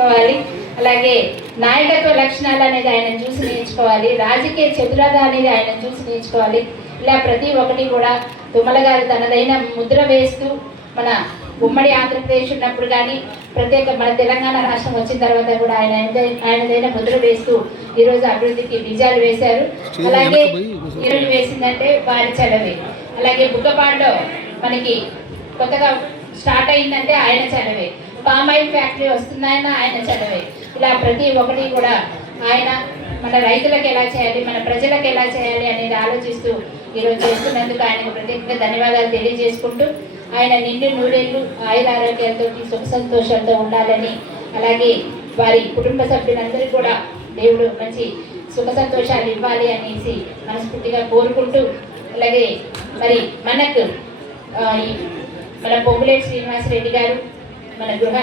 నేర్చుకోవాలి. అలాగే నాయకత్వ లక్షణాలు అనేది ఆయన చూసి నేర్చుకోవాలి. రాజకీయ చతురత అనేది ఆయన చూసి నేర్చుకోవాలి. ఇలా ప్రతి ఒక్కటి కూడా తుమ్మల గారు తనదైన ముద్ర వేస్తూ మన ఉమ్మడి ఆంధ్రప్రదేశ్ ఉన్నప్పుడు కానీ ప్రత్యేక మన తెలంగాణ రాష్ట్రం వచ్చిన తర్వాత కూడా ఆయనదైన ముద్ర వేస్తూ ఈరోజు అభివృద్ధికి బీజాలు వేశారు. అలాగే ఈరోజు వేసిందంటే వారి చలవే. అలాగే బుగ్గపాడులో మనకి కొత్తగా స్టార్ట్ అయిందంటే ఆయన చలవే. పామాయిల్ ఫ్యాక్టరీ వస్తుందన్న ఆయన చలవే. ఇలా ప్రతి ఒక్కటి కూడా ఆయన మన రైతులకు ఎలా చేయాలి, మన ప్రజలకు ఎలా చేయాలి అనేది ఆలోచిస్తూ ఈరోజు చేస్తున్నందుకు ఆయనకు ప్రత్యేకంగా ధన్యవాదాలు తెలియజేసుకుంటూ ఆయన నిండు నూరేళ్ళు ఆయుర ఆరోగ్యాలతో సుఖ సంతోషాలతో ఉండాలని, అలాగే వారి కుటుంబ సభ్యులందరూ కూడా దేవుడు మంచి సుఖ సంతోషాలు ఇవ్వాలి అనేసి మనస్ఫూర్తిగా కోరుకుంటూ, అలాగే మరి మనకు మన పొంగులేటి శ్రీనివాసరెడ్డి గారు మన గృహ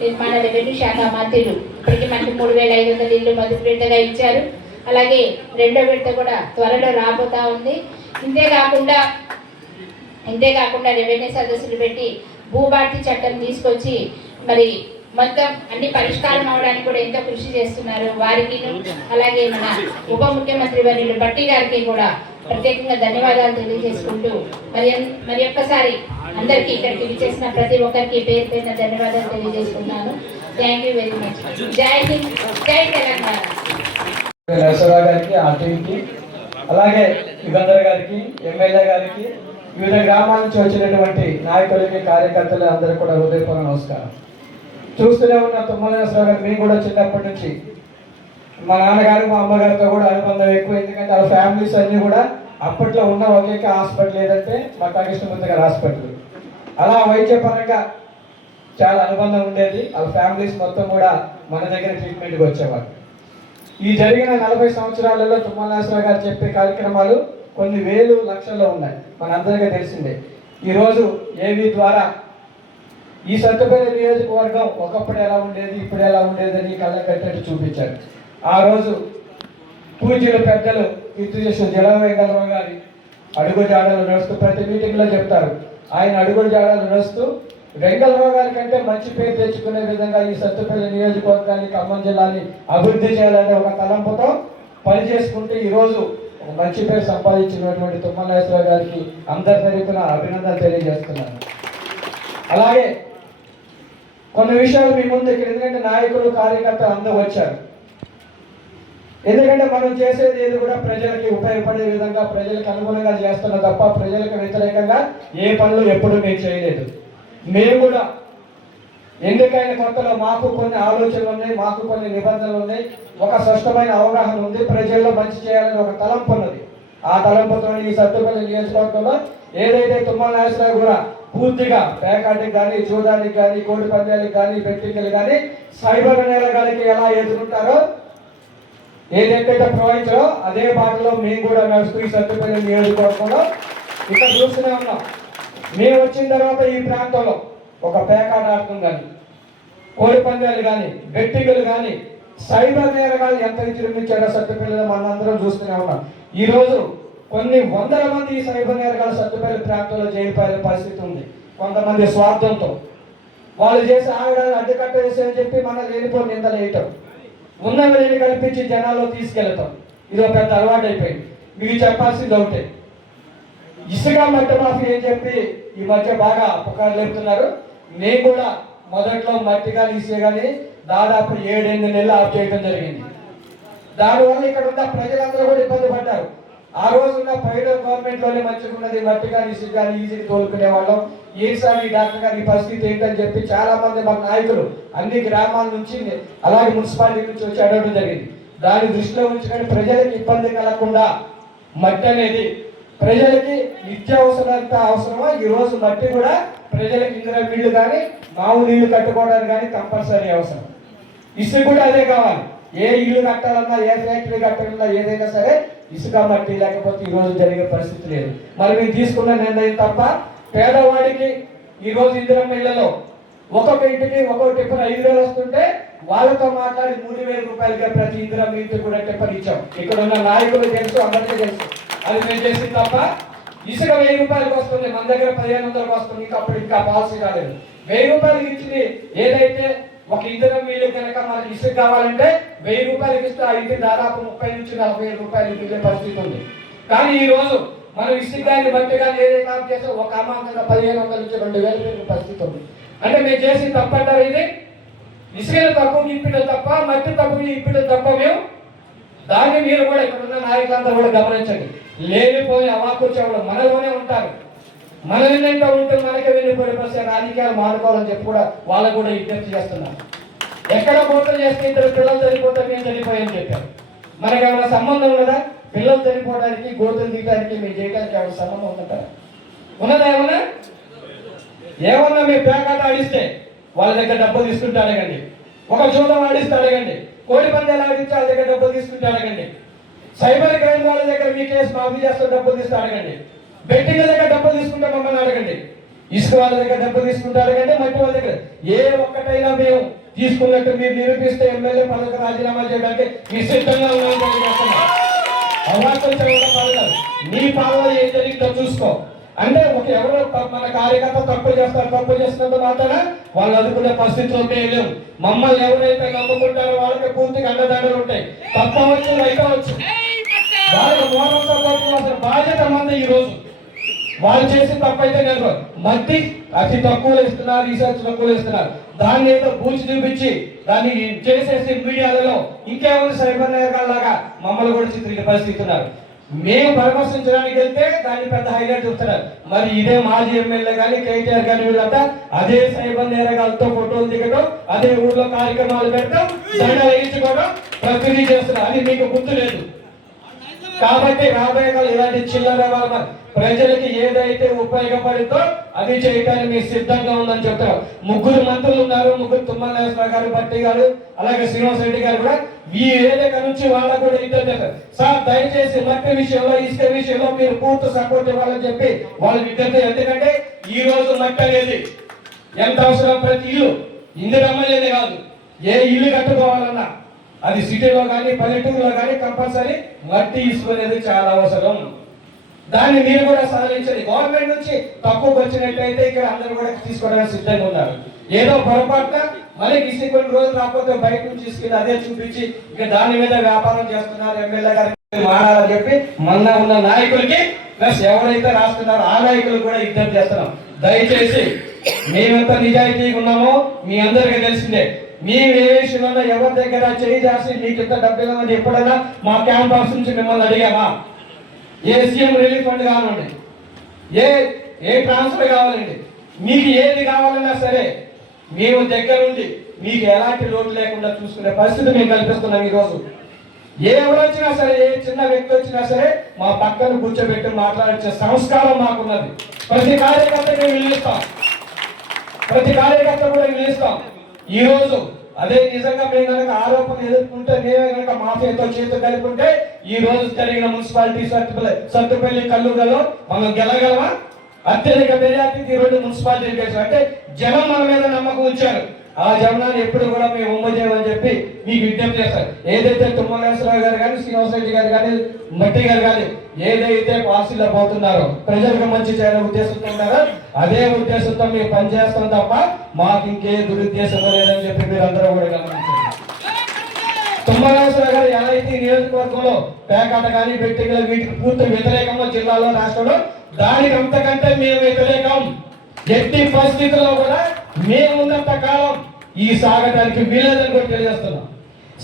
నిర్మాణ రెవెన్యూ శాఖ మంత్రులు ఇప్పటికీ మనకి 3,500 ఇళ్ళు మొదటి విడతగా ఇచ్చారు. అలాగే రెండో విడత కూడా త్వరలో రాబోతా ఉంది. ఇంతేకాకుండా రెవెన్యూ సదస్సులు పెట్టి భూభారతి చట్టం తీసుకొచ్చి మరి మొత్తం అన్ని పరిష్కారం అవడానికి కూడా ఎంతో కృషి చేస్తున్నారు. వారికి అలాగే మన ఉప ముఖ్యమంత్రి వర్యులు భట్టి గారికి కూడా ప్రత్యేకంగా ధన్యవాదాలు తెలియజేసుకుంటూ మరి ఒక్కసారి అందరికీ ఇక్కడికి విచ్చేసిన ప్రతి ఒక్కరికి పేరు పేరున ధన్యవాదాలు తెలియజేసుకుంటున్నాను. Thank you very much. జై హింద్, జై తెలంగాణ. గారికి, ఆ టీంకి, అలాగే యుగంధర్ గారికి, ఎమ్మెల్యే గారికి, వివిధ గ్రామాల నుంచి వచ్చినటువంటి నాయకులకి, కార్యకర్తలు అందరికీ కూడా హృదయపూర్వక నమస్కారం. చూస్తూనే ఉన్న తుమ్మల నాగేశ్వరరావు గారు మేము కూడా చిన్నప్పటి నుంచి మా నాన్నగారు మా అమ్మగారితో కూడా అనుబంధం ఎక్కువ. ఎందుకంటే వాళ్ళ ఫ్యామిలీస్ అన్నీ కూడా అప్పట్లో ఉన్న ఒకే హాస్పిటల్ ఏదంటే మా కృష్ణమూర్తి గారి హాస్పిటల్. అలా వైద్యపరంగా చాలా అనుబంధం ఉండేది. వాళ్ళ ఫ్యామిలీస్ మొత్తం కూడా మన దగ్గర ట్రీట్మెంట్కి వచ్చేవారు. ఈ జరిగిన 40 సంవత్సరాలలో తుమ్మల నాగేశ్వరరావు గారు చెప్పే కార్యక్రమాలు కొన్ని వేలు లక్షల్లో ఉన్నాయి, మనందరికీ తెలిసిందే. ఈరోజు ఏవి ద్వారా ఈ సత్తుపల్లి నియోజకవర్గం ఒకప్పుడు ఎలా ఉండేది, ఇప్పుడు ఎలా ఉండేది అని కళ్ళ కట్టినట్టు చూపించారు. ఆ రోజు పూజ్యులు పెద్దలు కీర్తిశేషు జల వెంకటరావు గారి అడుగు జాడలు నడుస్తూ ప్రతి మీటింగ్లో చెప్తారు. ఆయన అడుగుల జాడలు నడుస్తూ వెంకటరావు గారి కంటే మంచి పేరు తెచ్చుకునే విధంగా ఈ సత్తుపల్లి నియోజకవర్గాన్ని, ఖమ్మం జిల్లాని అభివృద్ధి చేయాలనే ఒక తలంపుతో పనిచేసుకుంటూ ఈరోజు ఒక మంచి పేరు సంపాదించినటువంటి తుమ్మల నాగేశ్వరరావు గారికి అందరి తరపున అభినందనలు తెలియజేస్తున్నాను. అలాగే కొన్ని విషయాలు మీ ముందు ఇక్కడ, ఎందుకంటే నాయకులు, కార్యకర్తలు అందరూ వచ్చారు. ఎందుకంటే మనం చేసేది ఏది కూడా ప్రజలకి ఉపయోగపడే విధంగా, ప్రజలకు అనుగుణంగా చేస్తున్నాం తప్ప ప్రజలకు వ్యతిరేకంగా ఏ పనులు ఎప్పుడు మేము చేయలేదు. మేము కూడా ఎందుకైనా కొత్తలో మాకు కొన్ని ఆలోచనలు ఉన్నాయి, మాకు కొన్ని నిబంధనలు ఉన్నాయి, ఒక స్పష్టమైన అవగాహన ఉంది, ప్రజల్లో మంచి చేయాలని ఒక తలంపు ఉన్నది. ఆ తలంపుతో ఈ సత్తుపల్లి నియోజకవర్గంలో ఏదైతే తుమ్మల నాగేశ్వరరావు కూడా పూర్తిగా పేకాటికి కానీ, జూదానికి కానీ, కోడి పందాలకు కానీ, బెట్టింగ్లు కానీ, సైబర్ నేరగాళ్ళకి ఎలా ఎదుర్కొంటారో, ఏదైతే ప్రవహించారో అదే బాటలో మేము కూడా నడుస్తూ ఈ సత్తుపల్లి నియోజకవర్గంలో ఇక్కడ చూస్తూనే ఉన్నాం. మేము వచ్చిన తర్వాత ఈ ప్రాంతంలో ఒక పేకాట ఆటం కానీ, కోడి పందాలు కానీ, బెట్టింగ్లు కానీ, సైబర్ నేరగాళ్ళు ఎంత విజృంభించారో సత్తుపల్లిలో మనందరం చూస్తూనే ఉన్నాం. ఈరోజు కొన్ని వందల మంది ఈ సైబర్ నేరగాళ్ళు సత్తుపల్లి ప్రాంతంలో జైలుపాలే పరిస్థితి ఉంది. కొంతమంది స్వార్థంతో వాళ్ళు చేసి ఆవిడని అడ్డుకట్ట వేసి చెప్పి మన లేనిపోయి నిందలు వేయటం, ఉన్న వెళ్ళి కల్పించి జనాల్లో తీసుకెళ్తాం. ఇది ఒక పెద్ద అలవాటు అయిపోయింది. మీకు చెప్పాల్సింది ఒకటే, ఇసుక మట్టి మాఫీ అని చెప్పి ఈ మధ్య బాగా పుకారు లేపుతున్నారు. నేను కూడా మొదట్లో మట్టి కానీ ఇసుక కానీ దాదాపు 7-8 నెలలు ఆఫ్ చేయడం జరిగింది. దానివల్ల ఇక్కడ ఉన్న ప్రజలందరూ కూడా ఇబ్బంది పడ్డారు. ఆ రోజున్న పైన గవర్నమెంట్లోనే మంచిగా ఉన్నది, మట్టి కానీ ఇసుక కానీ ఈజీగా తోలుకునే వాళ్ళం. ఏసారి డాక్టర్ గారి పరిస్థితి ఏంటని చెప్పి చాలా మంది మన నాయకులు అన్ని గ్రామాల నుంచి, అలాగే మున్సిపాలిటీ నుంచి వచ్చి అడగడం జరిగింది. దాన్ని దృష్టిలో ఉంచుకొని ప్రజలకు ఇబ్బంది కలగకుండా మట్టి అనేది ప్రజలకి నిత్యావసరంత అవసరమో ఈ రోజు మట్టి కూడా ప్రజలకు ఇందులో నీళ్లు కానీ, మామూలు నీళ్లు కట్టుకోవడానికి కానీ కంపల్సరీ అవసరం. ఇసుక కూడా అదే కావాలి. ఏ ఇల్లు కట్టాలన్నా, ఏ ఫ్యాక్టరీ కట్టాలన్నా, ఏదైనా సరే ఇసుక మట్టి లేకపోతే ఈ రోజు జరిగే పరిస్థితి లేదు. మరి మీరు తీసుకున్న నిర్ణయం తప్ప పేదవాడికి ఈ రోజు ఇందిరమ్మ ఇళ్లలో ఒక్కొక్క ఇంటికి ఒక్కొక్క టిప్పర్ 5,000 వస్తుంటే వాళ్ళతో మాట్లాడి 3,000 రూపాయలకే ప్రతి ఇందిరమ్మ ఇంటికి కూడా టిప్పర్ ఇచ్చాం. ఇక్కడ ఉన్న నాయకులు తెలుసు, అందరికీ తెలుసు. అది మేము చేసింది తప్ప ఇసుక 1000 రూపాయలకు వస్తుంది, మన దగ్గర 1,500కు వస్తుంది. ఇంకా పాలసీ రాలేదు. 1000 రూపాయలకి ఇచ్చింది ఏదైతే ఒక ఇంధనం వీళ్ళు కనుక మనకి ఇసుక కావాలంటే 1000 రూపాయలకి ఇస్తే ఆ ఇంటి దాదాపు 30 నుంచి 40 రూపాయలు మిగిలే పరిస్థితి ఉంది. కానీ ఈ రోజు మనం ఇసుక కానీ బట్టి కానీ ఏదైతే ఆఫ్ చేస్తే ఒక అమాంతంగా 1500 నుంచి 2000 పెరిగే పరిస్థితి ఉంది. అంటే మేము చేసి తప్పంటారు ఇది? ఇసుకలు తక్కువ ఇప్పిన తప్ప, మట్టి తక్కువ ఇప్పిన తప్ప మేము దాన్ని మీరు కూడా ఇక్కడ ఉన్న నాయకులంతా కూడా గమనించండి. లేనిపోయి అవాకుచవడం మనలోనే ఉంటారు. మన నిండా ఉంటే మనకే వెళ్ళిపోయి రాజకీయాలు మానుకోవాలని చెప్పి కూడా వాళ్ళకు కూడా విజ్ఞప్తి చేస్తున్నారు. ఎక్కడ గోతులు చేస్తే ఇద్దరు పిల్లలు చనిపోతే మేము చనిపోయామని చెప్పారు. మనకి ఏమైనా సంబంధం ఉన్నదా? పిల్లలు చనిపోవడానికి, గోతులు దిగడానికి, మీరు చేయడానికి ఏమైనా సంబంధం ఉందంటారా? ఉన్నదా? ఏమన్నా మీ పేకాట ఆడిస్తే వాళ్ళ దగ్గర డబ్బులు తీసుకుంటే అడగండి. ఒక జూదం ఆడిస్తే అడగండి. కోడి పందాలు ఆడిస్తే వాళ్ళ దగ్గర డబ్బులు తీసుకుంటే అడగండి. సైబర్ క్రైమ్ వాళ్ళ దగ్గర మీ కేసు మాఫీ చేస్తే డబ్బులు తీస్తే అడగండి. బెట్టింగ్ దగ్గర డబ్బులు తీసుకుంటే మమ్మల్ని అడగండి. ఇసుక వాళ్ళ దగ్గర డబ్బులు తీసుకుంటే అడగండి. మట్టి వాళ్ళ దగ్గర ఏ ఒక్కటైనా మేము తీసుకున్నట్టు మీరు నిరూపిస్తే ఎమ్మెల్యే పదవికి రాజీనామా చేయడానికి మీ సిద్ధంగా ఉన్నాం. అవాస్తవం చెప్పడం నీ పాలన ఏం జరిగిందో చూసుకో. అంటే ఒక ఎవరో మన కార్యకర్త తప్పు చేస్తారు, తప్పు చేసినంత మాత్రాన వాళ్ళు అందుకునే పరిస్థితులు లేవు. మమ్మల్ని ఎవరైతే నమ్ముకుంటారో వాళ్ళకి పూర్తిగా అండదండలు ఉంటాయి. తప్పవచ్చు, రైతవచ్చు, వాళ్ళకి మోసంతో అసలు బాధ్యత మంది. ఈ రోజు వాళ్ళు చేసి తప్పైతే నేను మధ్య అతి తక్కువలో ఇస్తున్నారు, రీసెర్చ్ తక్కువలో ఇస్తున్నారు. దాన్ని ఏదో పూచి చూపించి దాన్ని చేసేసి మీడియాలలో ఇంకేమైనా సైబర్ నేరగాల్లాగా మమ్మల్ని కూడా చిత్రించే పరిస్థితి ఉన్నారు. మేము పరామర్శించడానికి వెళ్తే దాన్ని పెద్ద హైలైట్ చూస్తున్నారు. మరి ఇదే మాజీ ఎమ్మెల్యే కానీ, కేటీఆర్ కానీ వీళ్ళంతా అదే సైబర్ నేరగాలతో ఫోటోలు దిగడం, అదే ఊర్లో కార్యక్రమాలు పెట్టడం, దండలు వేయించుకోవడం, ప్రతిదీ చేస్తున్నారు. అది మీకు గుర్తు లేదు. కాబట్టి రాబోయే కాలం ఇలాంటి చిల్లర ప్రజలకి ఏదైతే ఉపయోగపడుతో అది చేయడానికి మీరు సిద్ధంగా ఉందని చెప్తారు. 3 మంత్రులు ఉన్నారు. 3 తుమ్మల నాగేశ్వరరావు గారు, భట్టి గారు, అలాగే శ్రీనివాస్ రెడ్డి గారు కూడా ఈ ఏరియాక నుంచి వాళ్ళకు కూడా ఇద్దరు చేస్తారు. సార్ దయచేసి మట్టి విషయంలో, ఇసుక విషయంలో మీరు పూర్తి సపోర్ట్ ఇవ్వాలని చెప్పి వాళ్ళు విజ్ఞప్తి. ఎందుకంటే ఈ రోజు మట్టి అనేది ఎంత అవసరం. ప్రతి ఇల్లు ఇందిరమ్మలేదే కాదు, ఏ ఇల్లు కట్టుకోవాలన్నా అది సిటీలో కానీ పల్లెటూరులో కానీ కంపల్సరీ మట్టి ఇసుకునేది చాలా అవసరం. దాన్ని మీరు కూడా సడలించండి. గవర్నమెంట్ నుంచి తక్కువ వచ్చినట్లయితే ఇక్కడ అందరూ కూడా తీసుకోవడానికి సిద్ధంగా ఉన్నారు. ఏదో పొరపాటున మళ్ళీ ఇసుక కొన్ని రోజులు రాకపోతే బయట నుంచి తీసుకెళ్ళి అదే చూపించి ఇక దాని మీద వ్యాపారం చేస్తున్నారు. ఎమ్మెల్యే గారికి మారాలని చెప్పి మన ఉన్న నాయకులకి ప్లస్ ఎవరైతే రాస్తున్నారో ఆ నాయకులు కూడా యుద్ధం చేస్తున్నాం. దయచేసి మేమెంత నిజాయితీగా ఉన్నామో మీ అందరికీ తెలిసిందే. మేము ఏ విషయంలో ఎవరి దగ్గర చేయి చేసి మీకు ఇంత డబ్బులు అని ఎప్పుడైనా మా క్యాంప్ హౌస్ నుంచి మిమ్మల్ని అడిగామా? ఏ సీఎం రిలీఫ్ ఫండ్ కావాలండి, ఏ ట్రాన్స్ఫర్ కావాలండి, మీకు ఏది కావాలన్నా సరే మేము దగ్గర ఉండి మీకు ఎలాంటి లోటు లేకుండా చూసుకునే పరిస్థితి మేము కల్పిస్తున్నాం. ఈరోజు ఎవరు వచ్చినా సరే, ఏ చిన్న వ్యక్తి వచ్చినా సరే మా పక్కన కూర్చోబెట్టి మాట్లాడించే సంస్కారం మాకున్నది. ప్రతి కార్యకర్త మేము నిలుస్తాం, ప్రతి కార్యకర్త కూడా నిలుస్తాం. ఈ రోజు అదే నిజంగా మేము కనుక ఆరోపణలు ఎదుర్కొంటే, మేమే కనుక మాఫియాతో చేతులు కలుపుకుంటే ఈ రోజు జరిగిన మున్సిపాలిటీ సత్తుపల్లి, కల్లూరులో మనం గెలగలమా? అత్యధిక మెజార్టీకి 2 మున్సిపాలిటీలు గెలిచారు. అంటే జనం మన మీద నమ్మకం ఉంచారు. ఆ జనాన్ని ఎప్పుడు కూడా మేము ఉమ్మజేయమని చెప్పి మీకు విజ్ఞప్తి చేస్తారు. ఏదైతే తుమ్మల నాగేశ్వరరావు గారు కానీ, శ్రీనివాస్ రెడ్డి గారు కానీ, మట్టి గారు కానీ ఏదైతే పాలసీలో పోతున్నారో, ప్రజలకు మంచి చేయాలనే ఉద్దేశంతో ఉన్నారో అదే ఉద్దేశంతో మేము పనిచేస్తాం తప్ప మాకు ఇంకే దురుద్దేశం లేదని చెప్పి మీరు అందరూ కూడా గమనించండి. తుమ్మల నాగేశ్వరరావు గారు ఎలా అయితే నియోజకవర్గంలో పేకాట కానీ, బెట్టింగ్ వీటికి పూర్తి వ్యతిరేకంగా జిల్లాలో, రాష్ట్రంలో దానికి అంతకంటే మేము వ్యతిరేకం. ఎట్టి పరిస్థితుల్లో కూడా మేము ఉన్నంత కాలం ఈ సాగడానికి వీలేదని కూడా తెలియజేస్తున్నాం.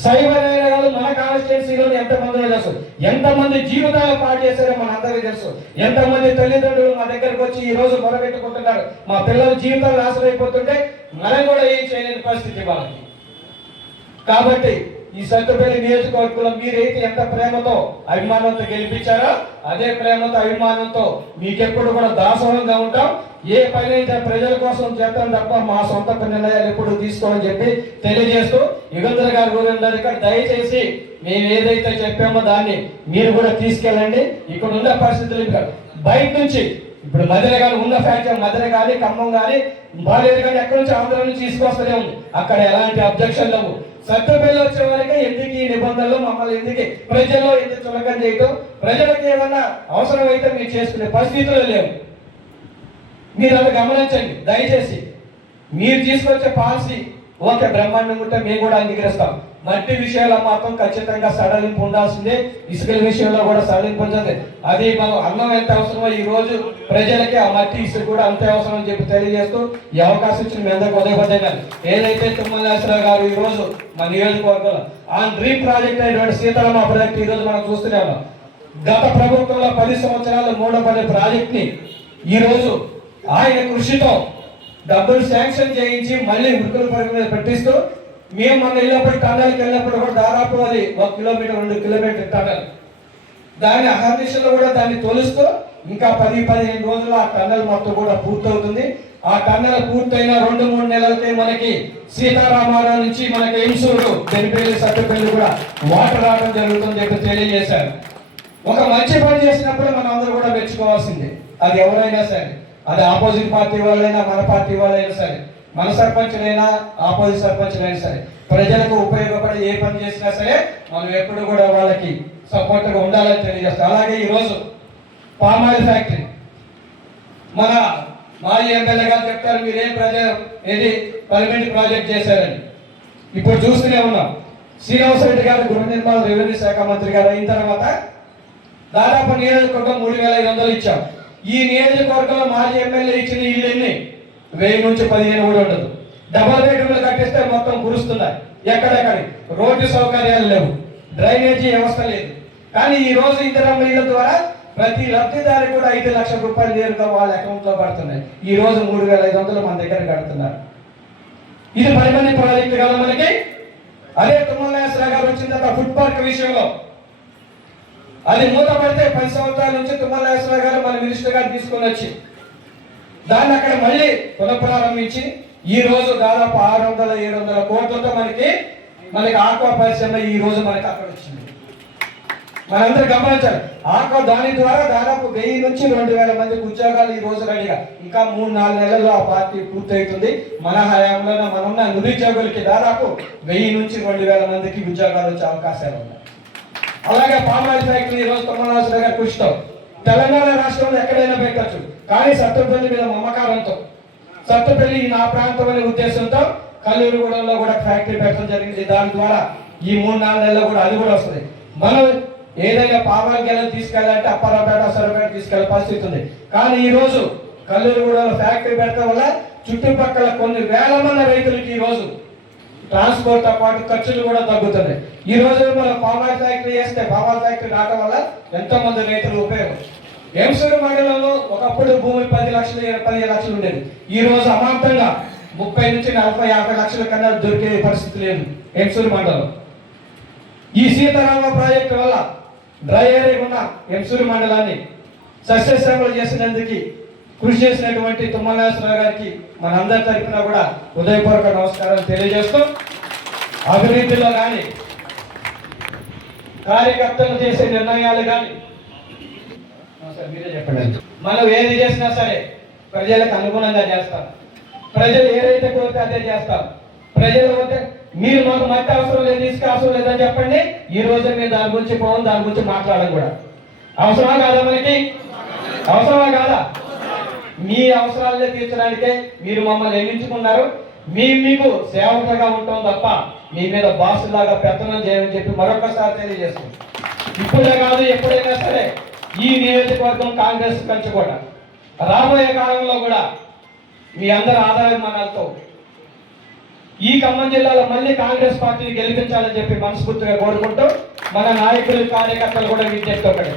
సైబర్ నేరగాళ్ళు మన కాన్స్టిట్యున్సీలో ఎంతమంది తెలుసు, ఎంతమంది జీవితాలు పాటు చేశారో మన అందరికీ తెలుసు. ఎంతమంది తల్లిదండ్రులు మా దగ్గరకు వచ్చి ఈ రోజు మొరబెట్టుకుంటున్నారు. మా పిల్లల జీవితాలు నాశనం అయిపోతుంటే మనం కూడా ఏం చేయలేని పరిస్థితి వాళ్ళకి. కాబట్టి ఈ సత్తుపల్లి నియోజకవర్గంలో మీరైతే ఎంత ప్రేమతో, అభిమానంతో గెలిపించారో అదే ప్రేమతో, అభిమానంతో మీకెప్పుడు కూడా దాసోహంగా ఉంటాం. ఏ పని అయితే ప్రజల కోసం చేస్తాం తప్ప మా సొంత నిర్ణయాలు ఎప్పుడు తీసుకోమని చెప్పి తెలియజేస్తూ, యుగంధర్ గారు ఊరందరికీ దయచేసి మేము ఏదైతే చెప్పామో దాన్ని మీరు కూడా తీసుకెళ్ళండి. ఇక్కడ ఉన్న పరిస్థితులు బయట నుంచి ఇప్పుడు మధుర కానీ ఉన్న ఫ్యాక్టరీ, మధుర కానీ, ఖమ్మం కానీ, బాలేరు కానీ ఎక్కడి నుంచి ఆంధ్ర నుంచి తీసుకొస్తూనే ఉంది. అక్కడ ఎలాంటి అబ్జెక్షన్ లేవు. సత్తుపల్లి వచ్చే వరకే ఎందుకు ఈ నిబంధనలు, మమ్మల్ని ఎందుకు ప్రజల్లో ఎందుకు చులకన చేయటం, ప్రజలకు ఏమన్నా అవసరం అయితే మీరు చేసుకునే పరిస్థితులు లేవు. మీరు అలా గమనించండి దయచేసి. మీరు తీసుకొచ్చే పాలసీ ఓకే, బ్రహ్మాండంగా ఉంటే మేము కూడా అంగీకరిస్తాం. మట్టి విషయాల్లో మాత్రం ఖచ్చితంగా సడలింపు ఉండాల్సిందే. ఇసుకల విషయంలో కూడా సడలింపు ఉంటుంది. అది మనం అన్నం ఎంత అవసరమో ఈ రోజు ప్రజలకి ఆ మట్టి ఇసుక కూడా అంతే అవసరం అని చెప్పి తెలియజేస్తూ ఈ అవకాశం ఇచ్చిన మీ అందరికీ ఉదయపడ్డాను. ఏదైతే తుమ్మల నాగేశ్వరరావు గారు ఈ రోజు మన నియోజకవర్గంలో ఆ డ్రీమ్ ప్రాజెక్ట్ అయినటువంటి సీతారామ ప్రాజెక్ట్ ఈ రోజు మనం చూస్తూనే ఉన్నాం. గత ప్రభుత్వంలో 10 సంవత్సరాలు మూడపడే ప్రాజెక్ట్ ని ఈ రోజు ఆయన కృషితో డబ్బులు శాంక్షన్ చేయించి మళ్ళీ ఉరుకుల పరుగు మీద పెట్టిస్తూ మేము మన వెళ్ళినప్పుడు టన్నెల్కి వెళ్ళినప్పుడు కూడా దాదాపు అది 1 కిలోమీటర్ 2 కిలోమీటర్ టన్నెల్, దాని అహర్నిశలో కూడా దాన్ని తొలుస్తూ ఇంకా 10-15 రోజుల్లో ఆ టన్నెల్ మొత్తం కూడా పూర్తవుతుంది. ఆ టన్నెల్ పూర్తయిన 2-3 నెలలకే మనకి సీతారామారావు నుంచి మనకి ఎన్సూరు బెనిపల్లి సత్తుపల్లి కూడా వాటర్ రావడం జరుగుతుందని చెప్పి తెలియజేశారు. ఒక మంచి పని చేసినప్పుడు మనం అందరూ కూడా మెచ్చుకోవాల్సిందే. అది ఎవరైనా సరే, అది ఆపోజిట్ పార్టీ వాళ్ళైనా మన పార్టీ వాళ్ళైనా సరే, మన సర్పంచులైనా ఆపోజిట్ సర్పంచులైనా సరే, ప్రజలకు ఉపయోగపడే ఏ పని చేసినా సరే మనం ఎప్పుడు కూడా వాళ్ళకి సపోర్ట్గా ఉండాలని తెలియజేస్తాం. అలాగే ఈరోజు పామాయిల్ ఫ్యాక్టరీ మన మాజీ ఎమ్మెల్యే గారు చెప్తారు మీరేం ఏది పర్మనెంట్ ప్రాజెక్ట్ చేశారని. ఇప్పుడు చూస్తూనే ఉన్నాం. శ్రీనివాసరెడ్డి గారు గృహ నిర్మాణ రెవెన్యూ శాఖ మంత్రి గారు అయిన తర్వాత దాదాపు నియోజకవర్గం 3,500 ఇచ్చాం. ఈ నియోజకవర్గంలో మాజీ ఎమ్మెల్యే ఇచ్చిన ఇల్లు ఎన్ని 1000 నుంచి 15 కూడా ఉండదు. డబల్ బెడ్రూమ్లు కట్టిస్తే మొత్తం కురుస్తున్నాయి. ఎక్కడెక్కడ రోడ్డు సౌకర్యాలు లేవు, డ్రైనేజీ వ్యవస్థ లేదు. కానీ ఈ రోజు ఇందిరమ్మ ఇళ్ల ద్వారా ప్రతి లబ్ధిదారి కూడా 5 లక్షల రూపాయలు నేరుగా వాళ్ళ అకౌంట్ లో పడుతున్నాయి. ఈ రోజు 3,500 మన దగ్గర కడుతున్నారు. ఇది పరిమళ ప్రాజెక్టు కదా మనకి. అదే తుమ్మల నాగేశ్వరరావు గారు వచ్చిన తర్వాత ఫుడ్ పార్క్ విషయంలో అది మూతపడితే 10 సంవత్సరాల నుంచి తుమ్మల నాగేశ్వరరావు గారు మన మినిస్టర్ గారు తీసుకొని వచ్చి దాన్ని అక్కడ మళ్ళీ పునఃప్రారంభించి ఈ రోజు దాదాపు 600-700 కోట్లతో మనకి ఆక్వా పరిశ్రమ ఈ రోజు మనకి అక్కడ వచ్చింది. మనందరూ గమనించాలి. ఆక్వా దాని ద్వారా దాదాపు 1000 నుంచి 2000 మందికి ఉద్యోగాలు ఈ రోజు రెడీగా, ఇంకా 3-4 నెలల్లో ఆ పార్టీ పూర్తవుతుంది. మన హయాంలో మనన్న నిరుద్యోగులకి దాదాపు 1000 నుంచి 2000 మందికి ఉద్యోగాలు వచ్చే అవకాశాలు ఉన్నాయి. అలాగే పామాయిల్ ఫ్యాక్టరీ ఈ రోజు తుమ్మల నాగేశ్వరరావు గారి కృషితో తెలంగాణ రాష్ట్రంలో ఎక్కడైనా పెట్టచ్చు. కానీ సత్తుపల్లి మీద మమకారంతో, సత్తుపల్లి నా ప్రాంతం అనే ఉద్దేశంతో కల్లూరుగూడెంలో కూడా ఫ్యాక్టరీ పెట్టడం జరిగింది. దాని ద్వారా ఈ 3-4 నెలల్లో కూడా అది కూడా వస్తుంది. మనం ఏదైనా పామాయిల్ గెలను తీసుకెళ్ళాలంటే అప్పారాపేట సరపేట తీసుకెళ్లే పరిస్థితి ఉంది. కానీ ఈ రోజు కల్లూరుగూడెంలో ఫ్యాక్టరీ పెట్టడం వల్ల చుట్టుపక్కల కొన్ని వేల మంది రైతులకి ఈ రోజు ట్రాన్స్పోర్ట్ తో పాటు ఖర్చులు కూడా తగ్గుతున్నాయి. ఈ రోజు మనం పామాయిల్ ఫ్యాక్టరీ చేస్తే పామాయిల్ ఫ్యాక్టరీ రావడం వల్ల ఎంతో మంది రైతులు ఉపయోగం. ఎంసూరు మండలంలో ఒకప్పుడు భూమి 10 లక్షలు 15 లక్షలు ఉండేది. ఈ రోజు అమాంతంగా 30 నుంచి 40-50 లక్షల కన్నా దొరికే పరిస్థితి లేదు ఎంసూరు మండలం. ఈ సీతారామ ప్రాజెక్టు వల్ల డ్రై ఏరియా ఉన్న ఎంసూరు మండలాన్ని సస్యశ్యామలు చేసినందుకు కృషి చేసినటువంటి తుమ్మల నాగేశ్వరరావు గారికి మనందరి తరఫున కూడా హృదయపూర్వక నమస్కారాలు తెలియజేస్తూ, అభివృద్ధిలో కానీ కార్యకర్తలు చేసే నిర్ణయాలు కానీ మీరే చెప్పండి. మనం ఏది చేసినా సరే ప్రజలకు అనుగుణంగా చేస్తాం. ప్రజలు ఏదైతే కోరితే అదే చేస్తాం. ప్రజలు పోతే మీరు మాకు మట్టి అవసరం లేదు, ఇసుక అవసరం లేదని చెప్పండి. ఈ రోజు మీరు దాని గురించి పోవం, దాని గురించి మాట్లాడడం కూడా అవసరమా కాదా? మనకి అవసరమా కాదా? మీ అవసరాలనే తీర్చడానికే మీరు మమ్మల్ని ఎన్నించుకున్నారు. మీకు సేవకులుగా ఉంటాం తప్ప మీ మీద బాసులాగా పెత్తనం చేయమని చెప్పి మరొకసారి తెలియజేస్తాం. ఇప్పుడే కాదు, ఎప్పుడైనా సరే ఈ నియోజకవర్గం కాంగ్రెస్ కంచుకోట. రాబోయే కాలంలో కూడా మీ అందరి ఆదరాభిమానాలతో ఈ ఖమ్మం జిల్లాలో మళ్ళీ కాంగ్రెస్ పార్టీని గెలిపించాలని చెప్పి మనస్ఫూర్తిగా కోరుకుంటూ మన నాయకులు కార్యకర్తలు కూడా విజ్ఞప్తి ఒకటి,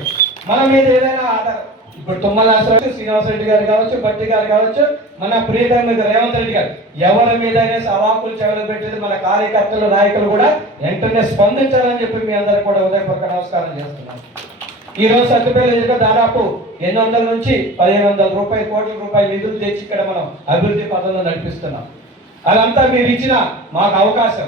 మన మీద ఏదైనా ఆధారం ఇప్పుడు తుమ్మల నాగేశ్వరరావు, శ్రీనివాసరెడ్డి గారు కావచ్చు, భట్టి గారు కావచ్చు, మన ప్రియతమ రేవంత్ రెడ్డి గారు, ఎవరి మీదైనా అవాకులు చెవులు పెట్టేది మన కార్యకర్తలు నాయకులు కూడా వెంటనే స్పందించాలని చెప్పి మీ అందరికీ కూడా ఉదయపూర్వక నమస్కారం చేస్తున్నాను. ఈ రోజు సత్తుపల్లి దాదాపు 800 నుంచి 1500 కోట్ల రూపాయలు నిధులు తెచ్చి ఇక్కడ మనం అభివృద్ధి పథంలో నడిపిస్తున్నాం. అదంతా మీరు ఇచ్చిన మాకు అవకాశం.